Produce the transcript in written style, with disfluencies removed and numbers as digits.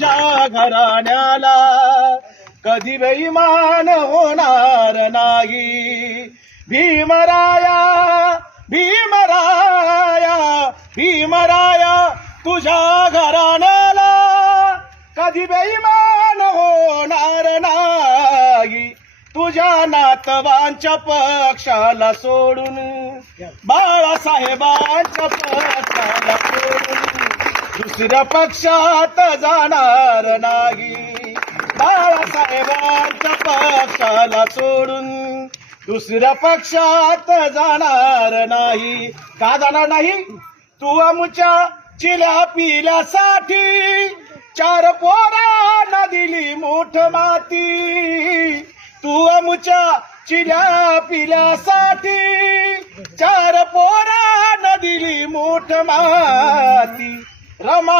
तुझ्या घराण्याला कधी बेईमान होणार नाही. भीमराया भीमराया भीमराया तुझ्या घराण्याला कधी बेईमान होणार नाही. तुझ्या नातवांच्या पक्षाला सोडून बाळासाहेबांच्या पक्षाला सोडून दुसऱ्या पक्षात जाणार नाही. बाळासाहेबांच्या पक्षाला सोडून दुसऱ्या पक्षात जाणार नाही. का जाणार नाही? तू आमच्या चिल्या पिल्यासाठी 4 पोरांना दिली मोठ माती. तू आमच्या चिल्या पिल्यासाठी 4 पोरांना दिली मोठ माती. रमा